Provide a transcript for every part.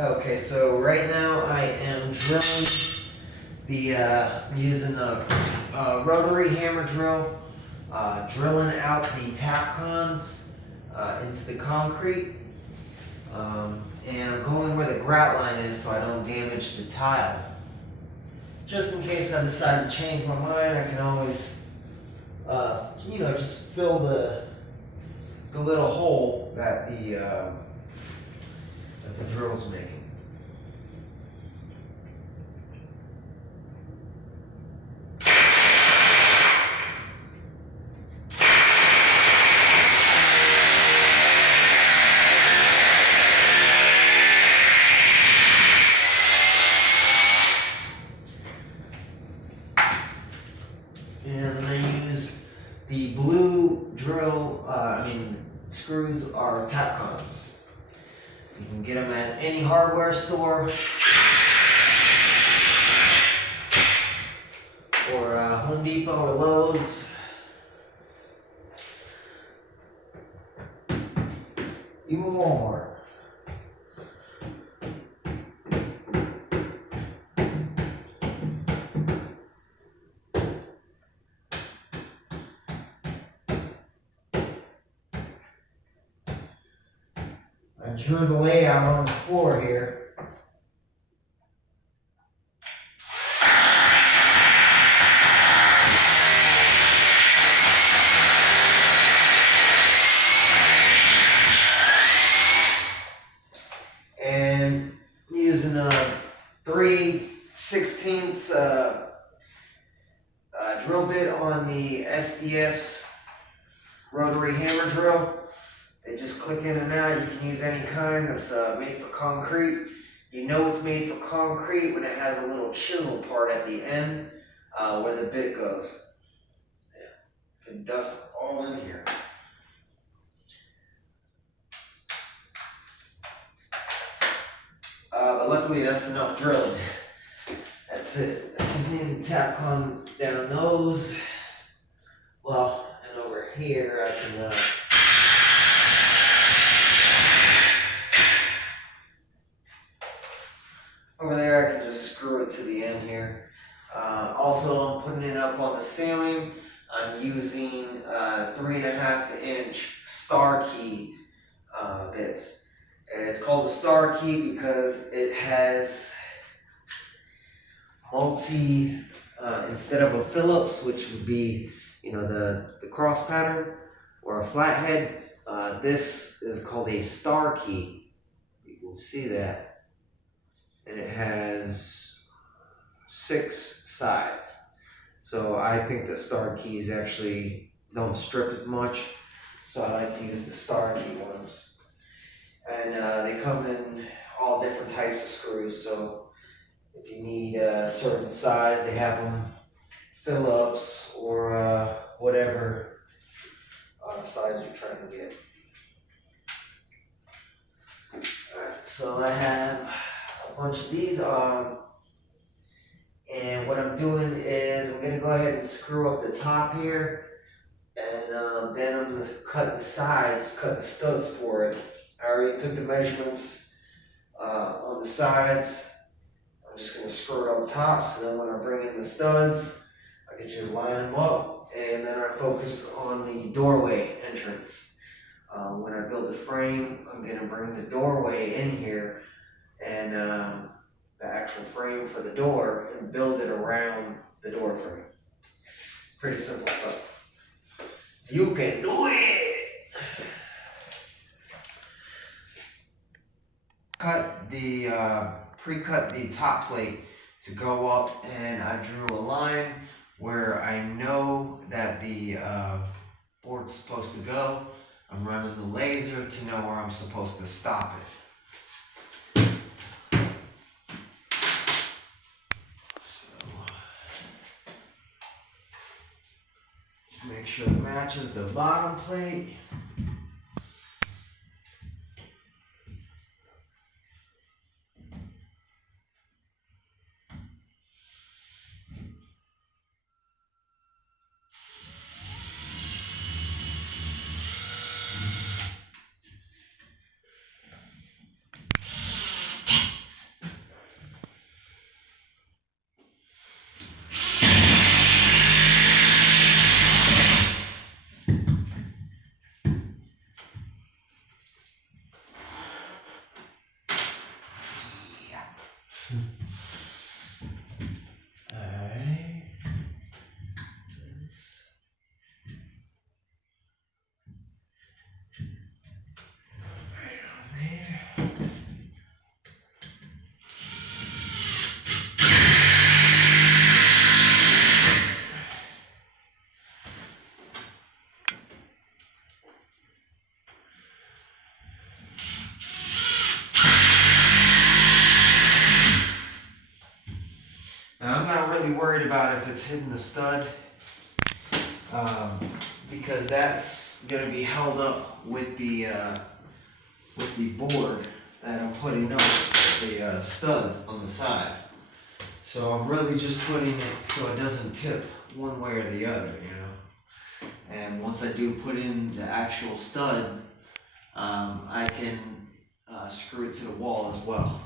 Okay, so right now I am drilling using the rotary hammer drill, drilling out the Tapcons into the concrete. And I'm going where the grout line is so I don't damage the tile. Just in case I decide to change my mind, I can always, just fill the little hole that the drill's making. And then I use the blue drill, screws are Tapcons. You can get them at any hardware store or Home Depot or Lowe's. Even Walmart. I drew the layout on the floor here. And using a 3/16 drill bit on the SDS rotary hammer drill. They just click in and out. You can use any kind that's made for concrete. You know it's made for concrete when it has a little chisel part at the end where the bit goes. Yeah. You can dust all in here. But luckily that's enough drilling. That's it. I just need to Tapcon down those. Well, and over here I can over there I can just screw it to the end here. Also, I'm putting it up on the ceiling. I'm using 3.5-inch star key bits. And it's called a star key because it has instead of a Phillips, which would be, the cross pattern, or a flathead, this is called a star key. You can see that. And it has 6 sides. So I think the star keys actually don't strip as much. So I like to use the star key ones. And they come in all different types of screws. So if you need a certain size, they have them Phillips or whatever size you're trying to get. Alright, so I have a bunch of these on, and what I'm doing is I'm going to go ahead and screw up the top here, and then I'm going to cut the sides, cut the studs for it. I already took the measurements on the sides. I'm just going to screw it up top, so then when I bring in the studs, I can just line them up, and then I focused on the doorway entrance. When I build the frame, I'm going to bring the doorway in here and the actual frame for the door and build it around the door frame. Pretty simple stuff. You can do it! Pre-cut the top plate to go up, and I drew a line where I know that the board's supposed to go. I'm running the laser to know where I'm supposed to stop it. So, make sure it matches the bottom plate. Alright. Right on there. Now I'm not really worried about if it's hitting the stud, because that's going to be held up with the board that I'm putting up the studs on the side. So I'm really just putting it so it doesn't tip one way or the other, you know. And once I do put in the actual stud, I can screw it to the wall as well.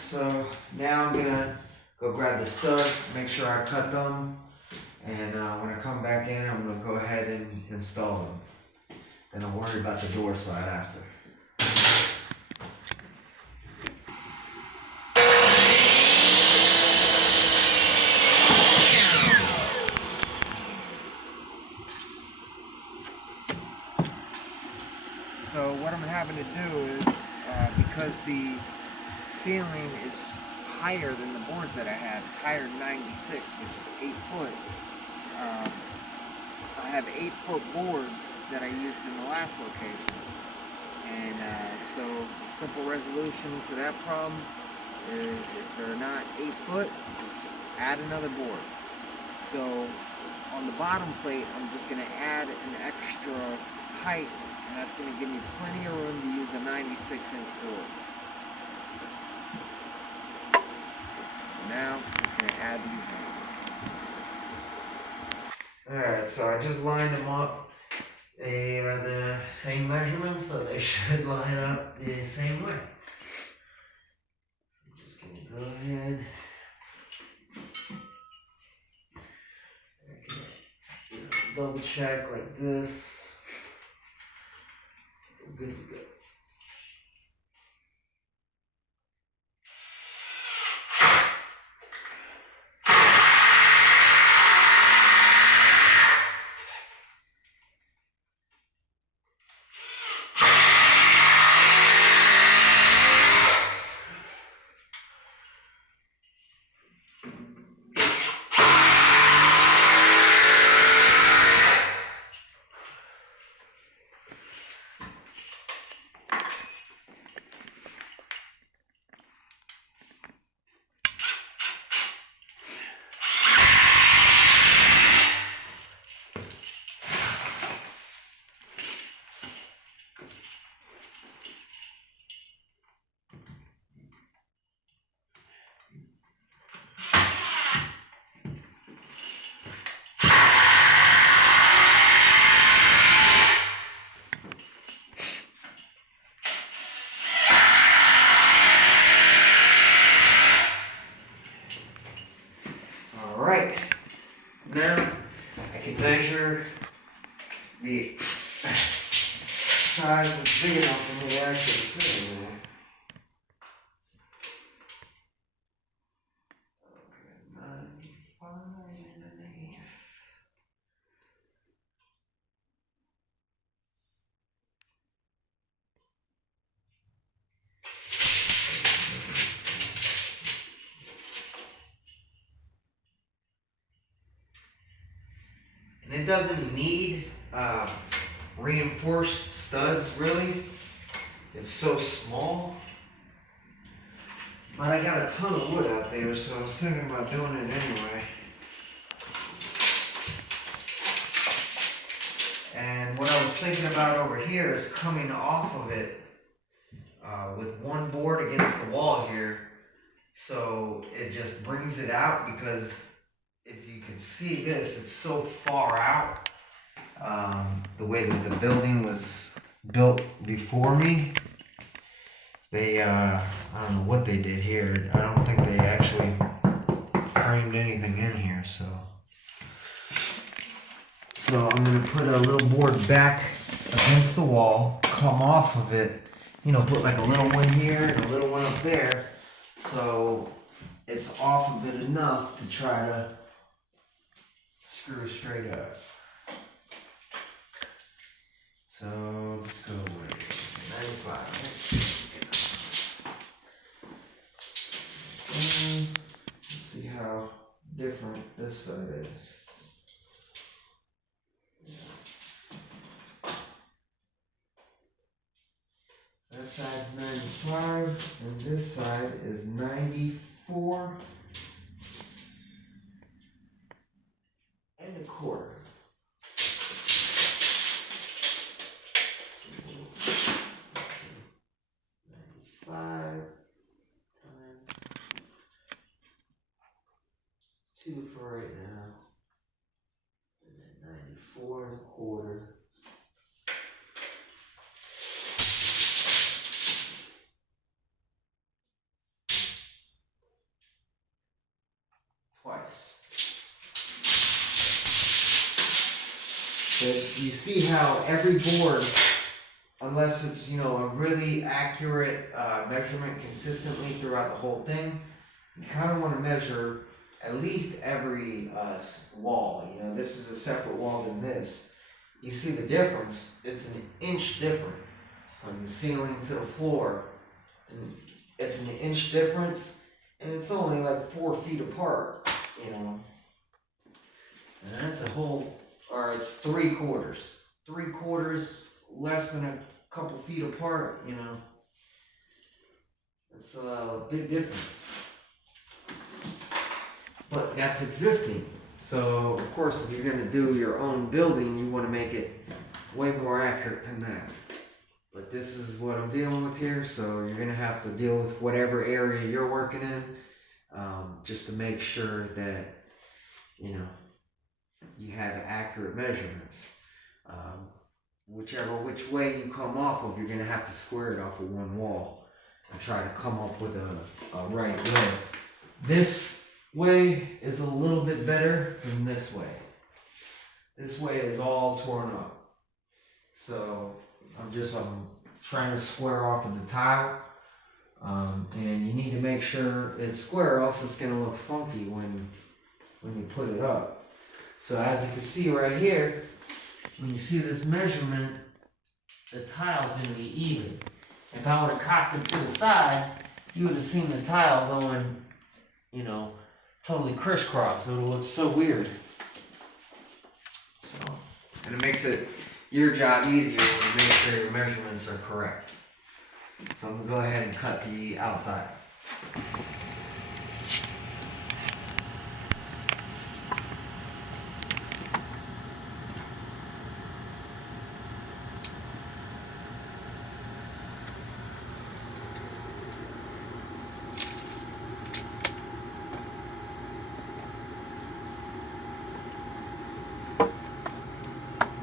So now I'm gonna go grab the studs, make sure I cut them, and when I come back in, I'm gonna go ahead and install them. Then I'll worry about the door side after. So what I'm having to do is, because the ceiling is higher than the boards that I have, it's higher than 96, which is 8 foot. I have 8 foot boards that I used in the last location. And so the simple resolution to that problem is if they're not 8 foot, just add another board. So on the bottom plate, I'm just going to add an extra height, and that's going to give me plenty of room to use a 96-inch board. So now I'm just going to add these in. Alright, so I just lined them up. They are the same measurements, so they should line up the same way. So I'm just gonna go ahead. Double check like this. We're good to go. doesn't need reinforced studs really. It's so small. But I got a ton of wood out there, so I was thinking about doing it anyway. And what I was thinking about over here is coming off of it with one board against the wall here. So it just brings it out, because if you can see this, it's so far out. The way that the building was built before me. They, I don't know what they did here. I don't think they actually framed anything in here, so. So I'm gonna put a little board back against the wall, come off of it, you know, put like a little one here and a little one up there. So it's off of it enough to try to screw straight up. So let's go with 95, right? Let's see how different this side is. That side's 95, and this side is 94 and a quarter. Two for right now, and then 94 and a quarter. Twice. But you see how every board, unless it's, you know, a really accurate measurement consistently throughout the whole thing, you kind of want to measure at least every wall. You know, this is a separate wall than this. You see the difference? It's an inch different from the ceiling to the floor. And it's an inch difference, and it's only like 4 feet apart, you know. And that's a whole, or it's 3/4. 3/4, less than a couple feet apart, you know. It's a big difference. But that's existing. So, of course, if you're going to do your own building, you want to make it way more accurate than that. But this is what I'm dealing with here, so you're going to have to deal with whatever area you're working in, just to make sure that, you know, you have accurate measurements. Which way you come off of, you're going to have to square it off of one wall and try to come up with a right way. This way is a little bit better than this way. This way is all torn up. So I'm trying to square off of the tile. And you need to make sure it's square, else it's going to look funky when you put it up. So as you can see right here, when you see this measurement, the tile's going to be even. If I would have cocked it to the side, you would have seen the tile going, you know, totally crisscross. It would have looked so weird. So, and it makes your job easier when you make sure your measurements are correct. So I'm going to go ahead and cut the outside.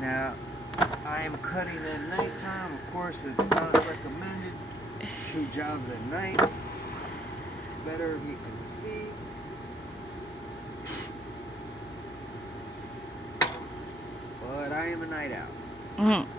Now, I am cutting at nighttime. Of course, it's not recommended. 2 jobs at night. Better if you can see. But I am a night owl. Mm-hmm.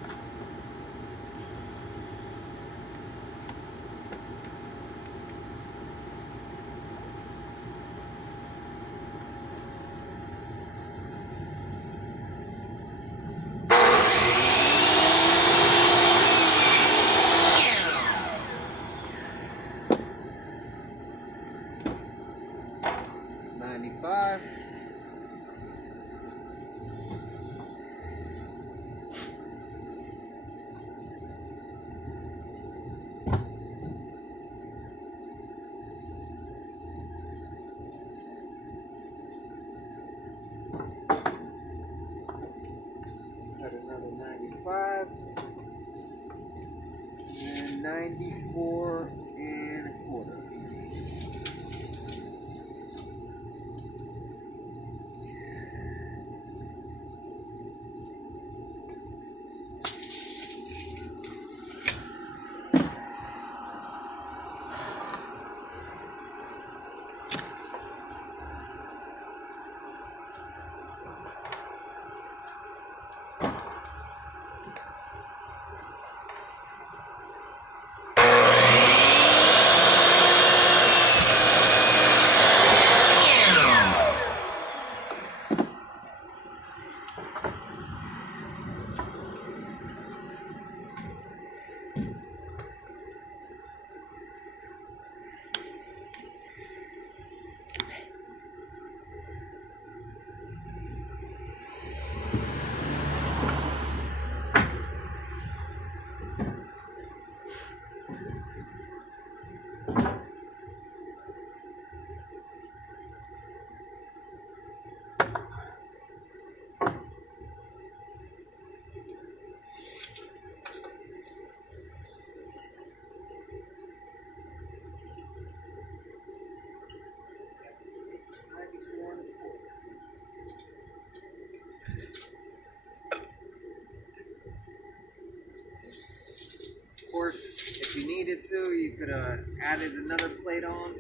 needed to, you could have added another plate on.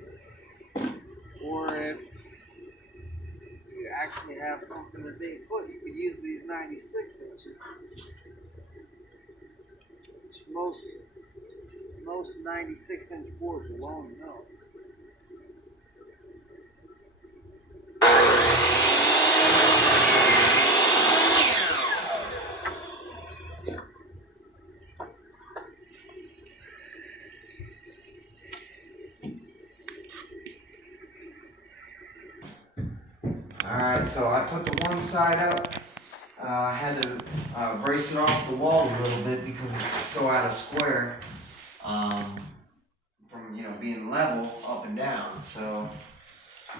Or if you actually have something that's 8 foot, you could use these 96 inches. Which most 96-inch boards are long enough. Alright, so I put the one side up. I had to brace it off the wall a little bit because it's so out of square from being level up and down. So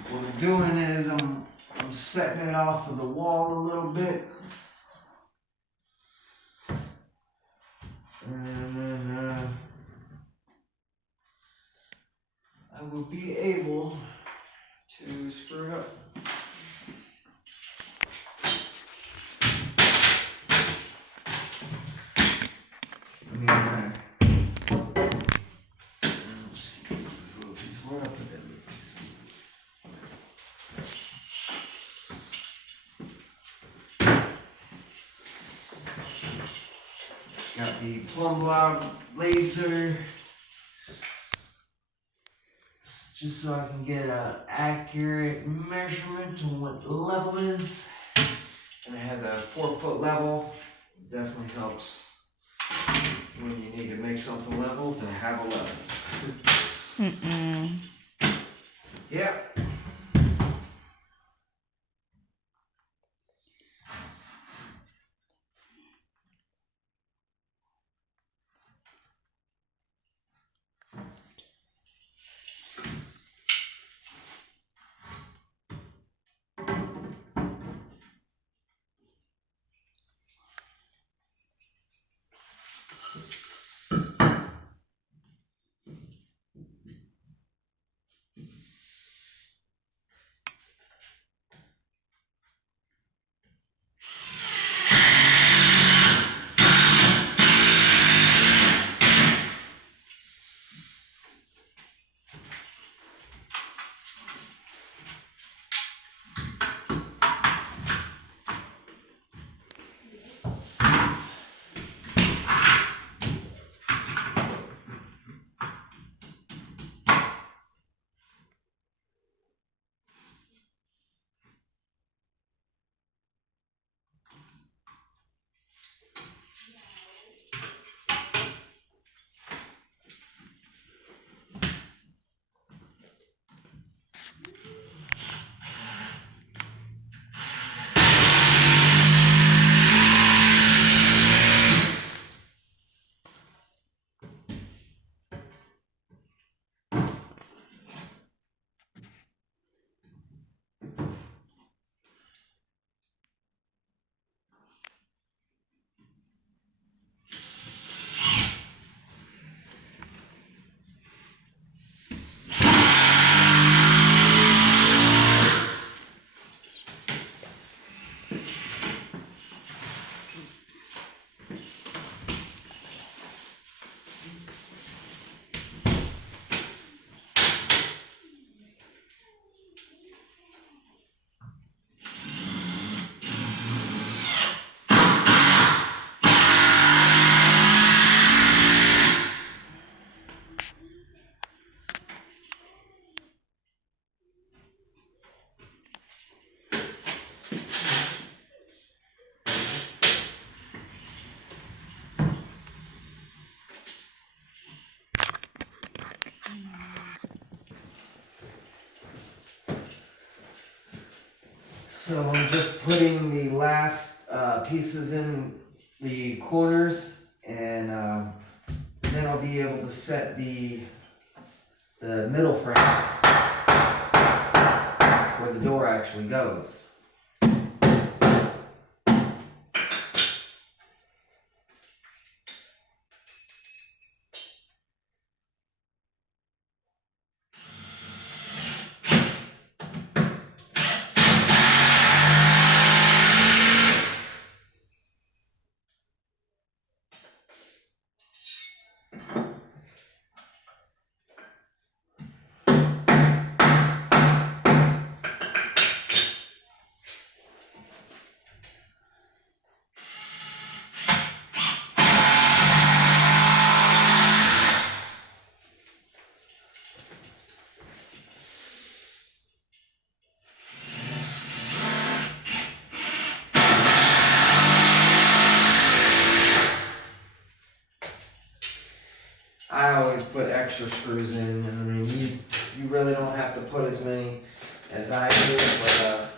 what I'm doing is I'm setting it off of the wall a little bit, and then I will be able to screw it up. Got the plumb block laser, just so I can get an accurate measurement on what the level is. And I have the 4-foot level. Definitely helps when you need to make something level to have a level. Yeah. So I'm just putting the last pieces in the corners, and then I'll be able to set the middle frame where the door actually goes. extra screws in. I mean, you really don't have to put as many as I do, but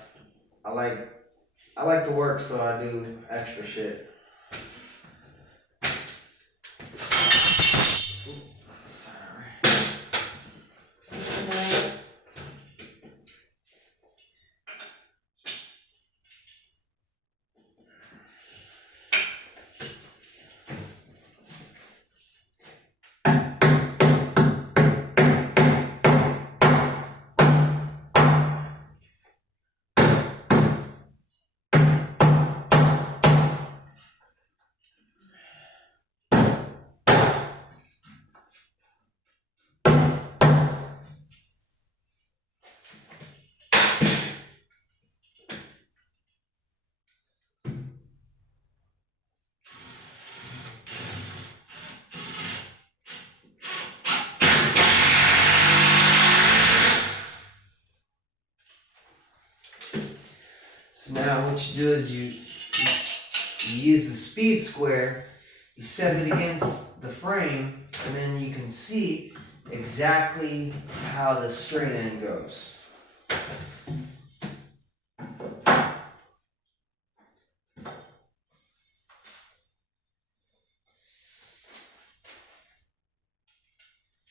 I like to work, so I do extra shit. So now what you do is you use the speed square, you set it against the frame, and then you can see exactly how the straight end goes.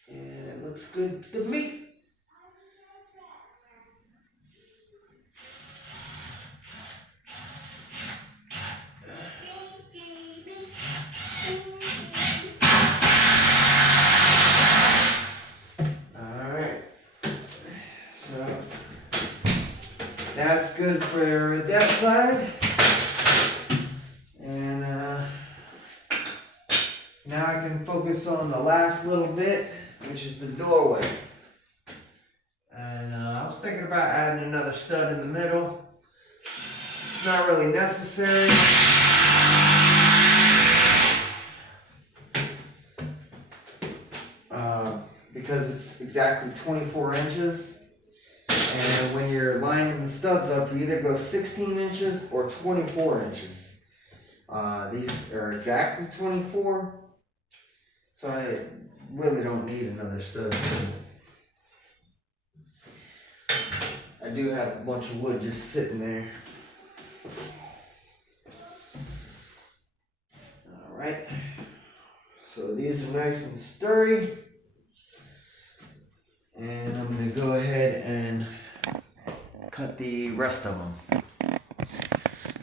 And it looks good to me. That's good for that side. And now I can focus on the last little bit, which is the doorway. And I was thinking about adding another stud in the middle. It's not really necessary. Because it's exactly 24 inches. And when you're lining the studs up, you either go 16 inches or 24 inches. These are exactly 24, so I really don't need another stud. I do have a bunch of wood just sitting there. Alright, so these are nice and sturdy. And I'm going to go ahead and cut the rest of them.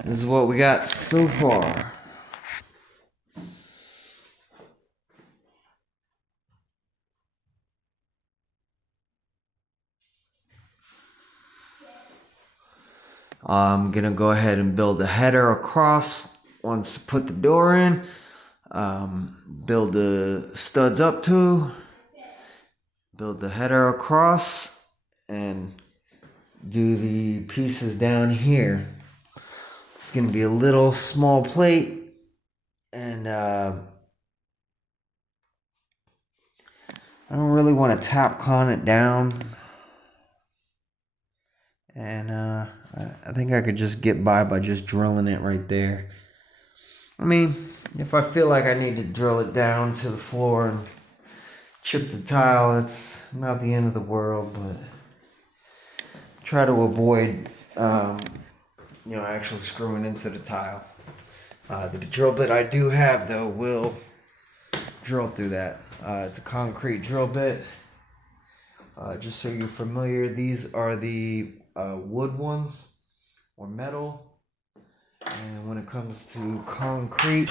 This is what we got so far. I'm going to go ahead and build the header across once I put the door in. Build the studs up to. Build the header across and do the pieces down here. It's going to be a little small plate, and I don't really want to Tapcon it down, and I think I could just get by just drilling it right there. I mean, if I feel like I need to drill it down to the floor and chip the tile, it's not the end of the world, but try to avoid actually screwing into the tile. The drill bit I do have, though, will drill through that. It's a concrete drill bit. Just so you're familiar, these are the wood ones, or metal. And when it comes to concrete,